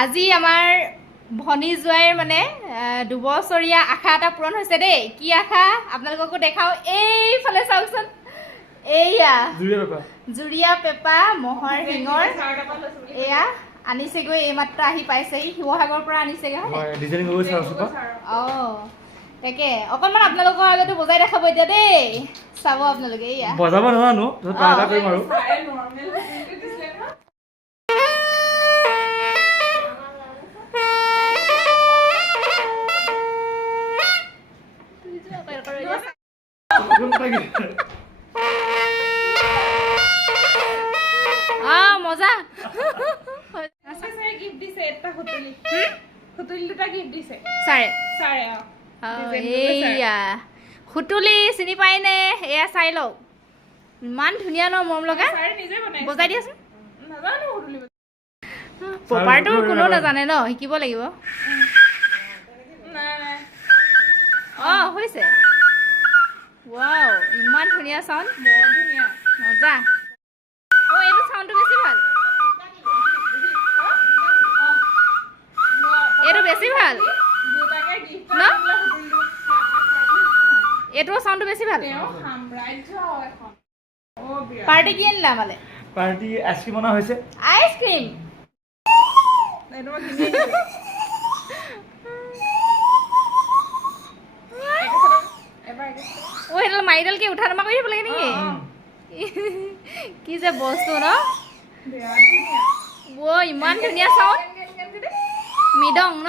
আজি আমাৰ ভনী জোৱাইৰ মানে 2 বছৰীয়া আশা এটা পূৰণ হৈছে দেই। কি আশা আপোনালোককো দেখাও, এইফালে চাওকচোন। এইয়া জুৰিয়া পেপা মহৰ শিঙৰ এয়া আনিছেগৈ, এইমাত্ৰ আহি পাইছেহি, শিৱসাগৰৰ পৰা আনিছেগৈ। তাকে অকণমান আপোনালোকৰ আগতে বজাই দেখাব এতিয়া দেই, চাব আপোনালোকে। এয়া বজাব নোৱাৰো, কৰিম আৰু মজা। এইয়া সুতুলি চিনি পায়নে? এয়া চাই লওক, ইমান ধুনীয়া ন, মৰম লগা। বজাই দিয়াচোন। পপাৰটো কোনো নাজানে ন, শিকিব লাগিব। হৈছে। ৱাও, ইমান ধুনীয়া চাউণ্ড, মজা। এইটো চাউণ্ডটো বেছি ভাল, এইটো বেছি ভাল ন, এইটো চাউণ্ডটো বেছি ভাল। পাৰ্টি কি আনিলা মানে? পাৰ্টি আইচক্ৰীম অনা হৈছে। আইচক্ৰীম সেইডাল মাৰিডাল কি উঠা নমা কৰি দিব লাগে নেকি? কি যে বস্তু ন, ইমান ধুনীয়া চাউণ্ড। মৃদং ন,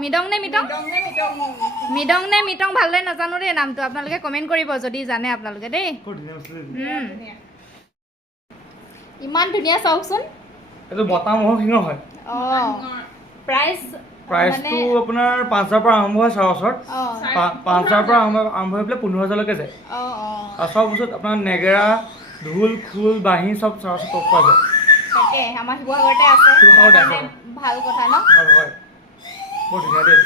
মৃদং নে মিটং? মৃদং নে মিটং ভালদৰে নাজানো দেই নামটো, আপোনালোকে কমেণ্ট কৰিব যদি জানে আপোনালোকে দেই। ইমান ধুনীয়া চাওকচোন। এইটো বতা মহৰ শিঙৰ হয়। প্ৰাইচটো আপোনাৰ 5,000 পৰা আৰম্ভ হয়। ওচৰত 5,000 পৰা আৰম্ভ হৈ পেলাই 15,000লৈকে যায়। আৰু চব বস্তুত আপোনাৰ নেগেৰা, ঢোল, খোল, বাঁহী চব পোৱা যায়। তাকে আমাৰ শিৱসাগৰতে আছে, ভাল কথা ন। ভাল হয়, বৰ ধুনীয়া দেই।